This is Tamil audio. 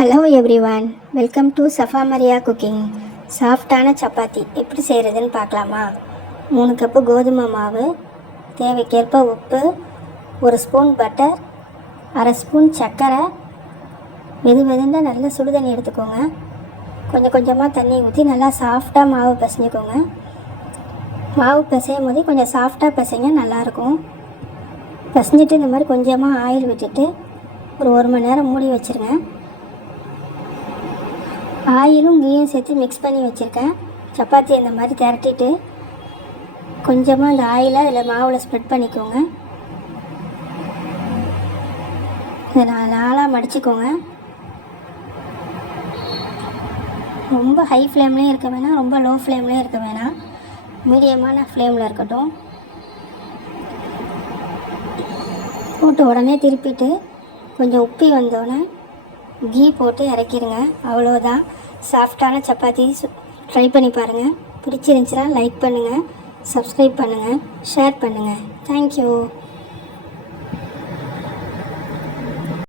Hello everyone, welcome to Safa Maria cooking. சாஃப்டான சப்பாத்தி எப்படி செய்கிறதுன்னு பார்க்கலாமா? 3 கப்பு கோதுமை மாவு, தேவைக்கேற்ப உப்பு, 1 ஸ்பூன் பட்டர், அரை ஸ்பூன் சர்க்கரை, வெதுவெதுன்னு நல்ல சுடுதண்ணி எடுத்துக்கோங்க. கொஞ்சம் கொஞ்சமாக தண்ணி ஊற்றி நல்லா சாஃப்டாக மாவு பிசைஞ்சிக்கோங்க. மாவு பிசையும் போது கொஞ்சம் சாஃப்டாக பிசைங்க, நல்லாயிருக்கும். பிசைஞ்சிட்டு இந்த மாதிரி கொஞ்சமாக ஆயில் விட்டுட்டு ஒரு 1 மணி நேரம் மூடி வச்சுருங்க. ஆயிலும் கீயும் சேர்த்து மிக்ஸ் பண்ணி வச்சுருக்கேன். சப்பாத்தி இந்த மாதிரி திரட்டிட்டு கொஞ்சமாக இந்த ஆயிலை அதில் மாவில் ஸ்ப்ரெட் பண்ணிக்கோங்க. இதை நாலாக மடிச்சுக்கோங்க. ரொம்ப ஹை ஃப்ளேம்லேயும் இருக்க வேணாம், ரொம்ப லோ ஃப்ளேம்லேயும் இருக்க வேணாம், மீடியமான ஃப்ளேமில் இருக்கட்டும். போட்டு உடனே திருப்பிட்டு கொஞ்சம் உப்பி வந்தோடனே கீ போட்டு இறக்கிடுங்க. அவ்வளோதான், சாஃப்டான சப்பாத்தி. ட்ரை பண்ணி பாருங்கள். பிடிச்சிருந்துச்சுன்னா லைக் பண்ணுங்கள், சப்ஸ்கிரைப் பண்ணுங்கள், ஷேர் பண்ணுங்கள். தேங்க்யூ.